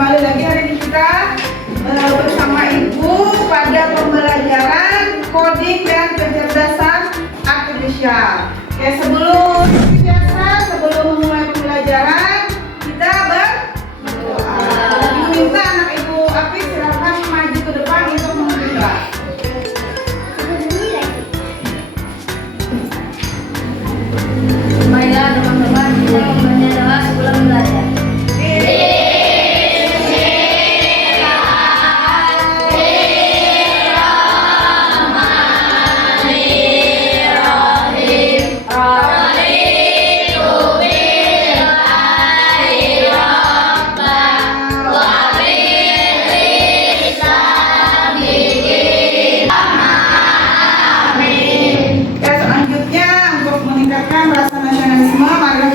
kembali lagi hari ini kita bersama Ibu pada pembelajaran coding dan kecerdasan artifisial. Oke, sebelum memulai pembelajaran kita berdoa. Minta anak Ibu Apik silakan maju ke depan untuk membuka. Baiklah teman-teman, kita membaca doa sebelum belajar.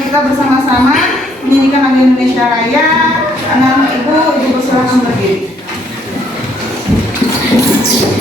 Kita bersama-sama menyanyikan lagu Indonesia Raya. Anak-anak Ibu silakan berdiri. Indonesia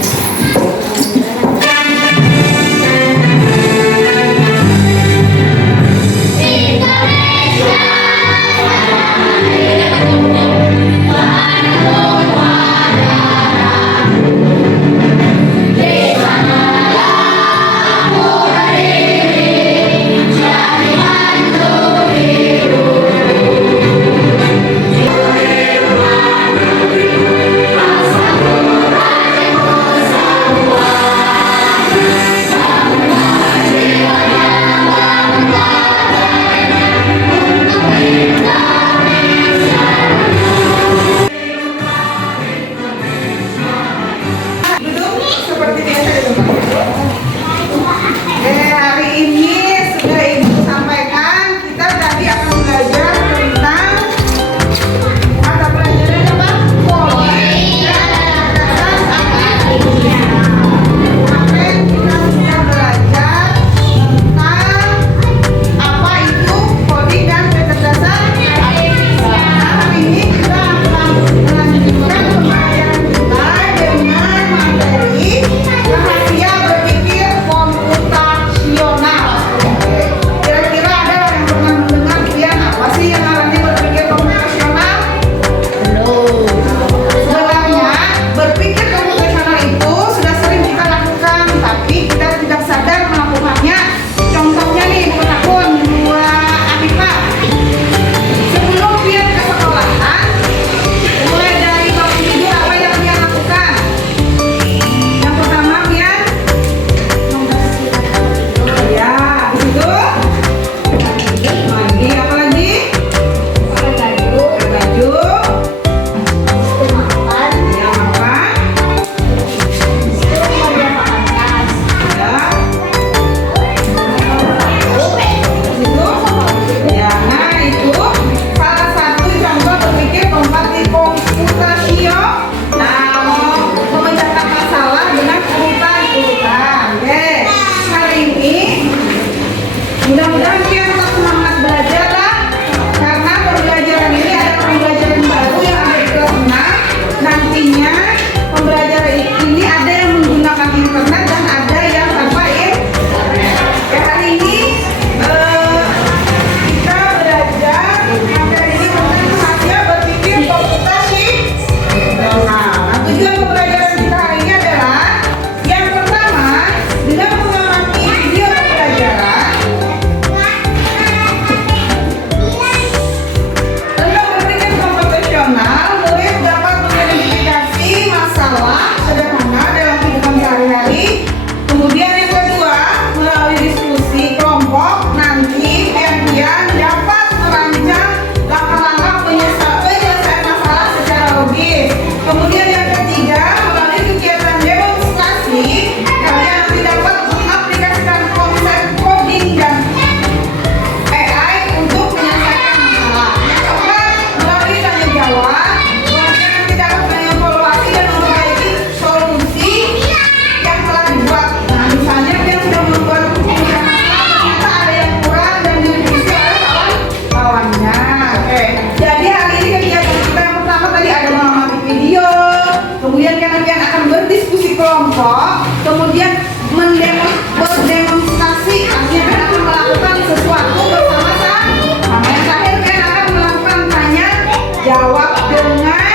jawab dengan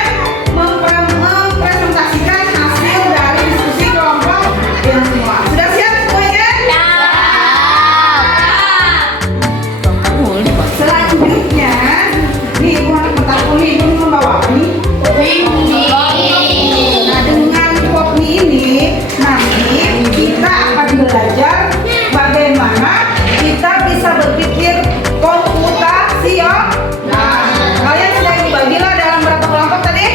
mempresentasikan hasil dari diskusi kelompok yang semua. Sudah siap semuanya? Selanjutnya, nih Ibu harus mengetahui Ibu membawa ini. Nah, dengan Popni ini nanti kita akan belajar bagaimana kita bisa berpikir komputasional. Nah, kalian sudah dibagilah dalam berapa kelompok tadi?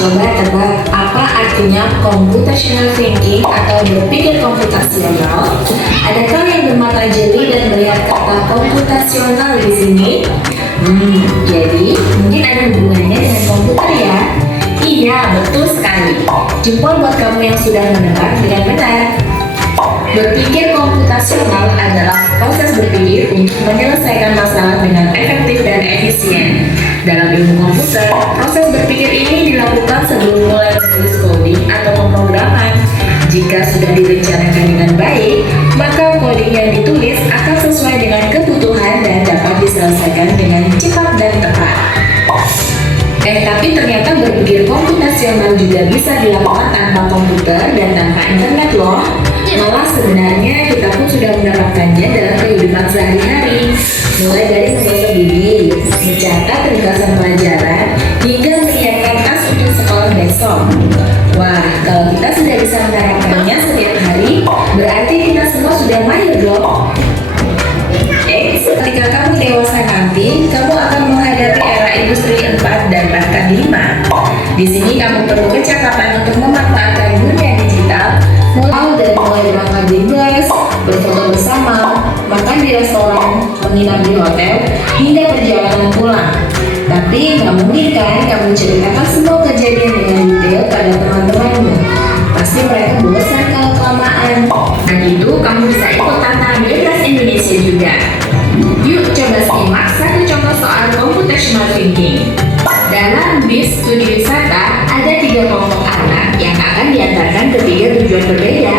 Coba tebak apa artinya computational thinking atau berpikir komputasional? Ada kalian yang bermata jeli dan melihat kata komputasional di sini? Jadi mungkin ada hubungannya dengan komputer ya? Iya, betul sekali. Jempol buat kamu yang sudah mendengar dengan benar. Berpikir komputasional adalah proses berpikir untuk menyelesaikan masalah dengan efektif dan efisien. Dalam ilmu komputer, proses berpikir ini dilakukan sebelum mulai menulis coding atau pemrograman. Jika sudah direncanakan dengan baik, maka coding yang ditulis akan sesuai dengan kebutuhan dan dapat diselesaikan dengan cepat dan tepat. Tapi ternyata berpikir komputasional juga bisa dilakukan tanpa komputer dan tanpa internet loh. Malah sebenarnya kita pun sudah menerapkannya dalam kehidupan sehari-hari. Mulai dari menggosok gigi, mencatat ringkasan pelajaran, hingga menyiapkan tas untuk sekolah besok. Wah, kalau kita sudah bisa menerapkannya setiap hari, berarti kita semua sudah mahir dong. Ketika kamu dewasa nanti, kamu akan menghadapi era industri 4 dan bahkan 5. Di sini kamu perlu kecakapan untuk memanfaatkan dunia digital, mulai berangkat di bus, berfoto bersama, makan di restoran, menginap di hotel, hingga perjalanan pulang. Tapi nggak mungkin kan kamu ceritakan semua kejadian dengan detail pada teman-temanmu. Pasti mereka bosan kalau kelamaan. Dan itu kamu bisa ikut tantangan bebas Indonesia juga. Yuk coba simak satu contoh soal computational thinking. Dalam bis studi wisata, ada 3 kelompok anak yang akan diantarkan ke 3 tujuan berbeda.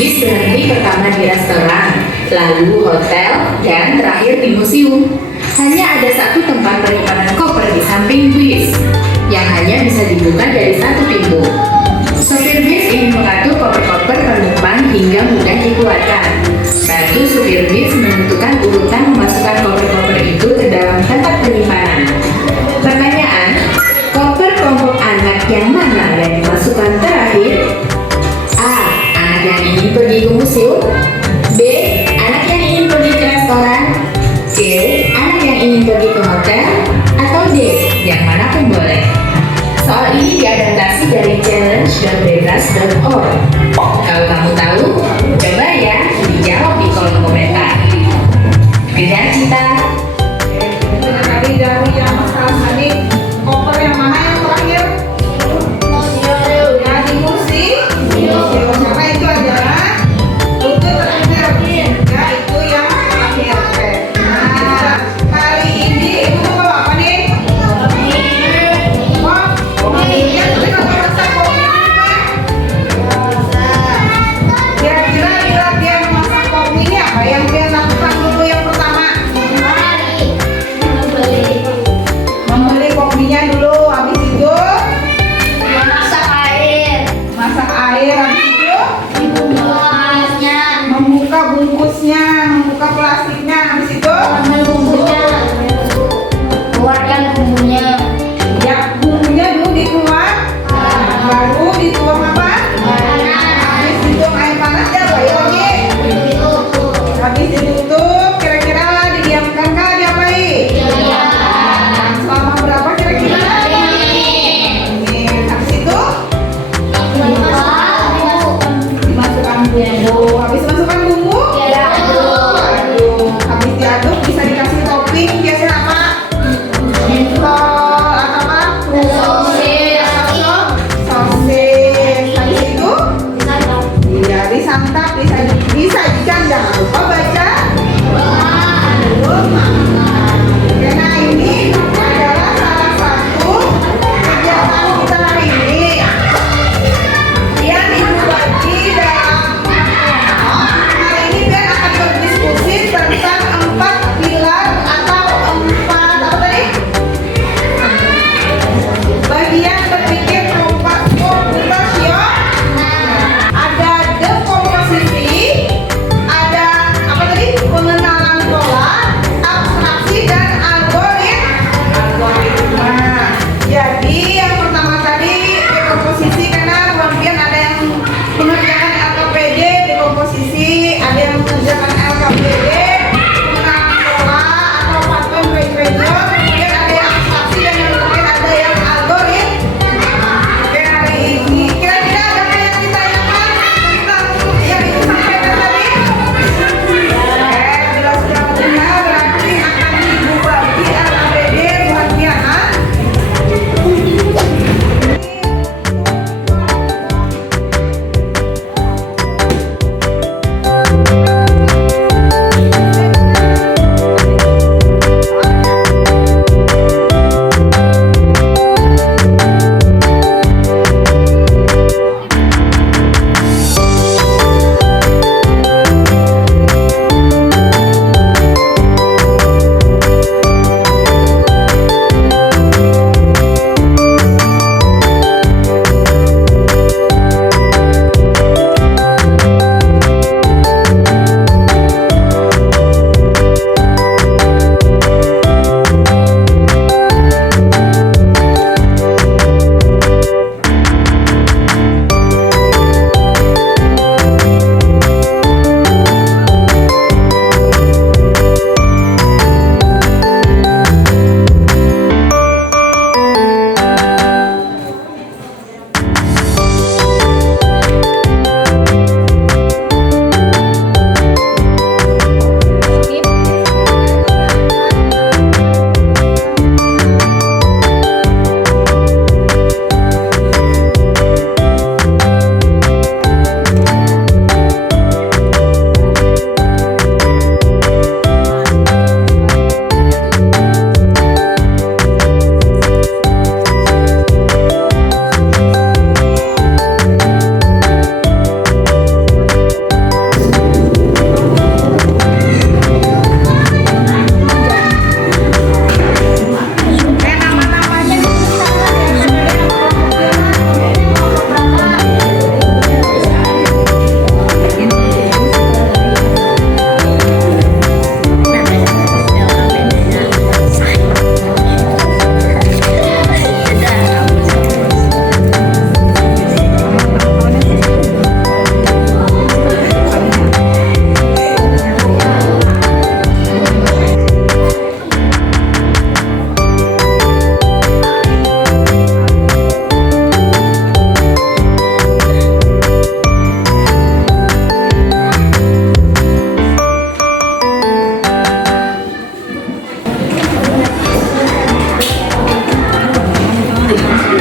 Bis berhenti pertama di restoran, lalu hotel, dan terakhir di museum. Hanya ada satu tempat penyimpanan koper di samping bis, yang hanya bisa dibuka dari satu pintu. Sopir bis ingin mengatur koper-koper penumpang hingga mudah dikeluarkan. Bantu supir bis menentukan urutan memasukkan koper-koper itu ke dalam tempat penyimpanan. Pertanyaan, koper kelompok anak yang mana yang dimasukkan terakhir? A. Anak yang ingin pergi ke museum. B. Anak yang ingin pergi ke restoran. C. Anak yang ingin pergi ke hotel. Atau D. Yang manapun boleh. Soal ini diadaptasi dari challenge.bebas.org. Kalau kamu tahu, coba ya dijawab di kolom komentar. Kejar cita. Dari yang masalah tadi, koper yang mana yang terakhir? Ya di kursi. Karena itu adalah rute terakhir. Ya itu yang terakhir. Oke. Nah, kali ini ibu mau bawa apa nih? Kopi. Yang kita masak kopi apa?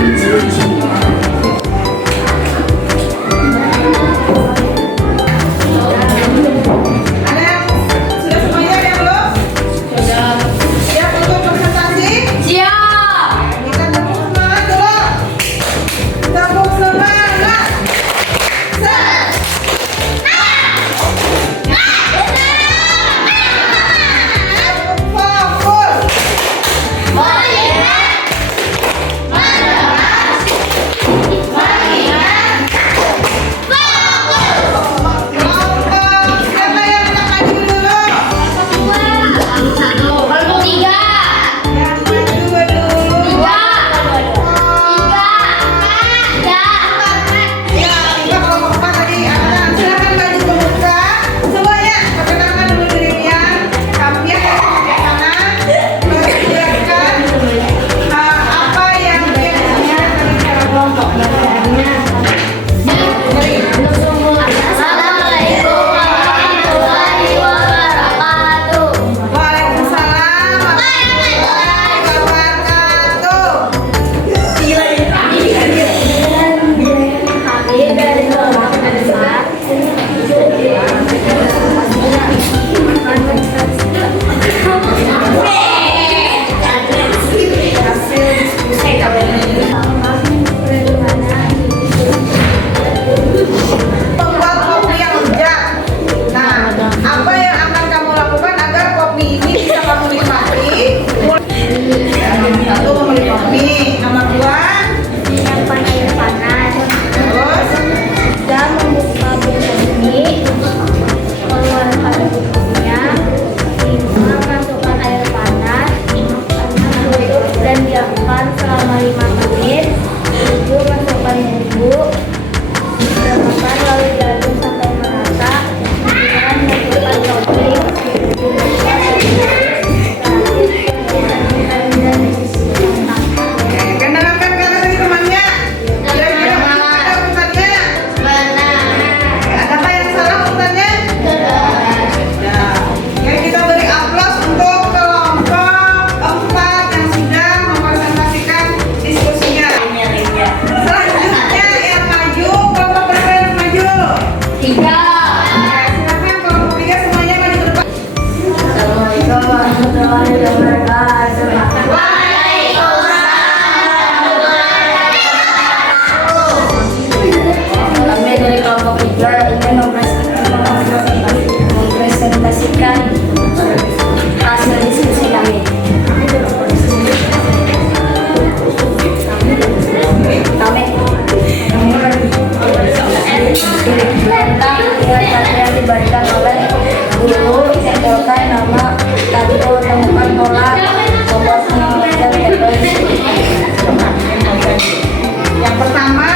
Ada yang sudah semuanya yang belum? Sudah. Siap untuk presentasi? Siap. Kita tepuk semangat dulu. Tepuk semangat. Fokus. Kelompok siapa yang minta maju dulu? Yang maju dulu. Ya, kita kelompok 4 tadi. Silakan maju ke muka. Semuanya perkenalkan dulu dirinya. Kami akan ke sana menjelaskan apa yang dia inginkan tadi secara kelompok. Waalaikumsalam warahmatullahi wabarakatuh. Membuat kopi yang lezat. Nah, apa yang akan kamu lakukan agar kopi ini bisa kamu nikmati? Satu, membeli kopi. Nomor 2, terus Dan membuka buku ini, keluarkan bukunya, 5 masukkan air panas, 6 tutup dan diamkan selama 5 menit, 7 masukkan bumbu, remakan lalu diaduk sampai merata, 9 masukkan topping, 10 dan kenalkan kata tadi temannya. Kira-kira ada urutannya? Ada yang salah urutannya? Ya. Oke, kita beri aplaus untuk kelompok 4 yang sudah mempresentasikan diskusinya. Selanjutnya yang maju, kelompok berapa yang maju? 3. Silakan kelompok 3 semuanya maju ke depan. Assalamualaikum warahmatullahi wabarakatuh. Kami dari kelompok 3 ingin mempresentasikan hasil diskusi kami. Tentang kegiatan yang diberikan oleh guru, tentukan nama, kartu, temukan pola, membuat penelitian teknologi. Yang pertama,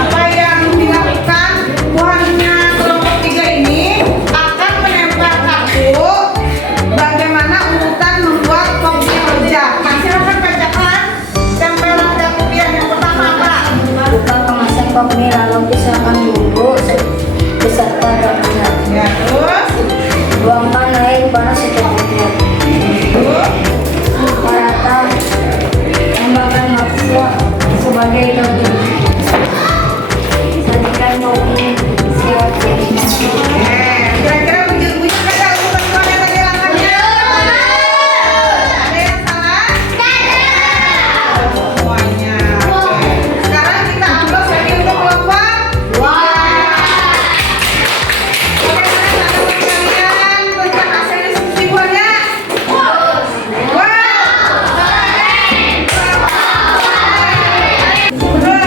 apa yang dilakukan buahnya kelompok 3 ini akan menempel kartu bagaimana urutan membuat kopi yang lezat. Nah, silakan bacakan tempelan kartu yang pertama apa? Buka kemasan kopi lalu pisahkan bumbu beserta daunnya. Ya, terus Tuangkan air panas secukupnya. Merata, tambahkan maksud sebagai topping. Sajikan kopi siap dinikmati. kira-kira bunyi-bunyi kata urutan buahnya tadi langkahnya? Ada yang salah? Semuanya. Oke. Sekarang kita aplaus lagi untuk kelompok. Bagaimana tanggapan kalian tentang hasil diskusi buahnya? Wow. Terus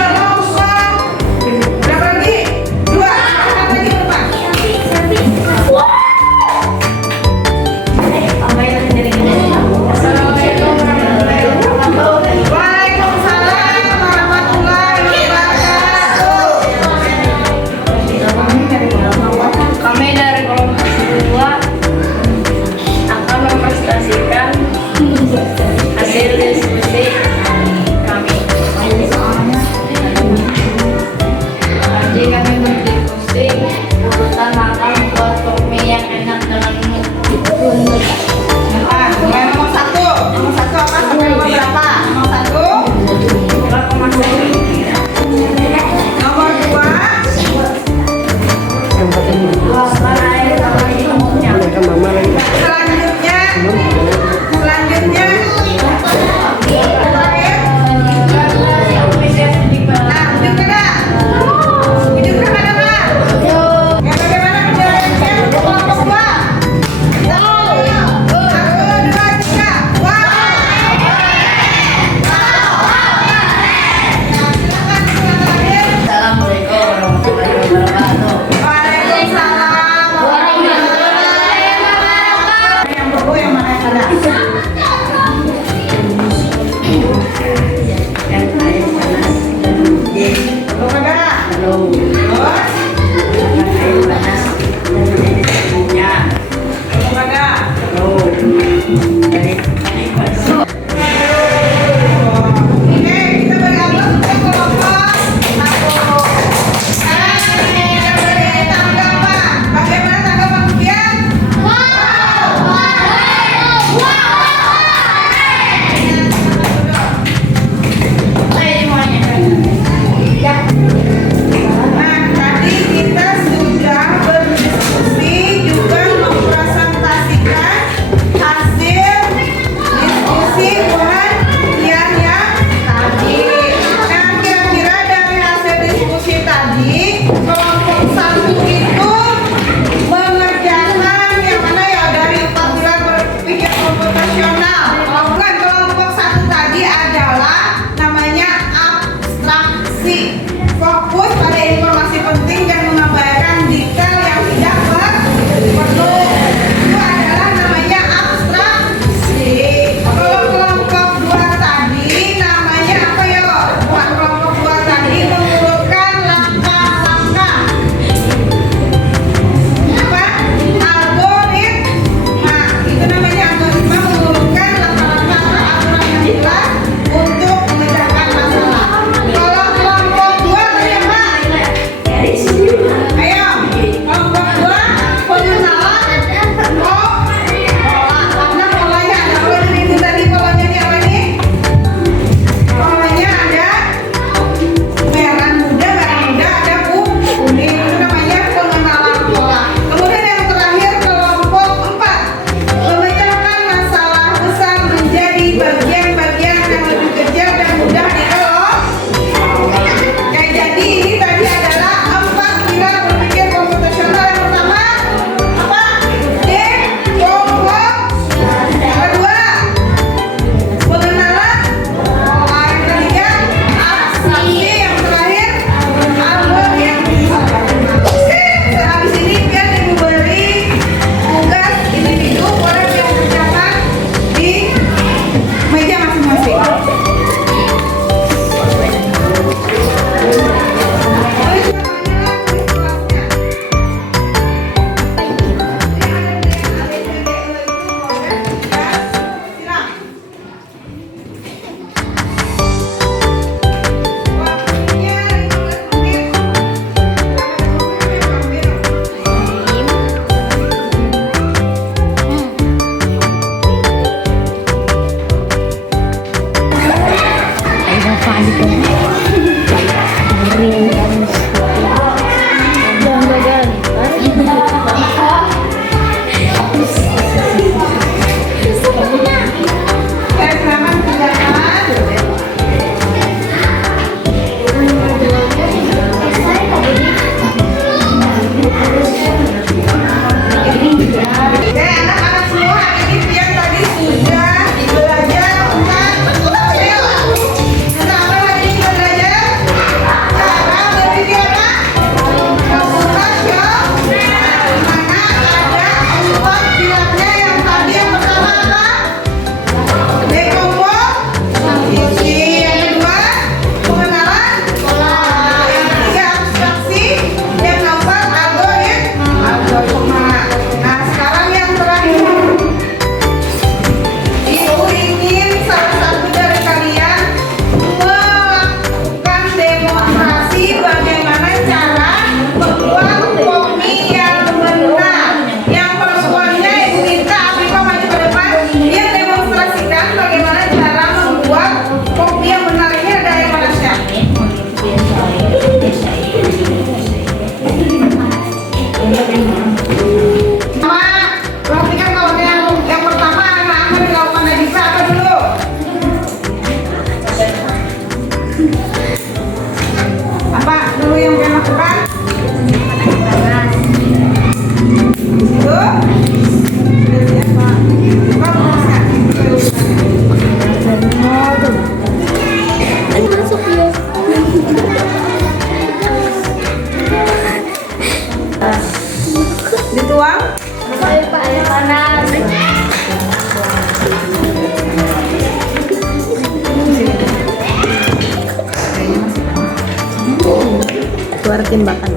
Suara tembakan.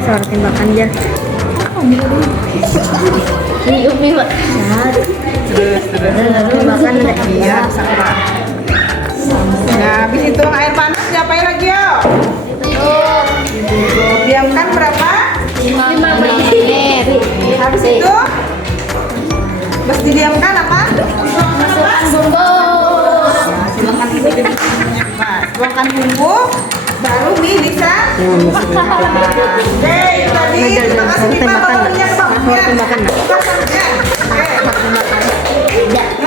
Suara tembakan ya. Ini Umi Mak. Terus. Tembakan deh. Iya, sama. Nah, habis itu air panas diapain lagi yo? Diamkan berapa? 5 menit. Habis itu terus didiamkan apa? Masukkan bumbu. Silakan bumbu. Nah, tuangkan bumbu, baru mie bisa. Oke, itu tadi. Terima kasih Mima, bawa minyak, bawa minyak. Tembakan. Oke. Tidak.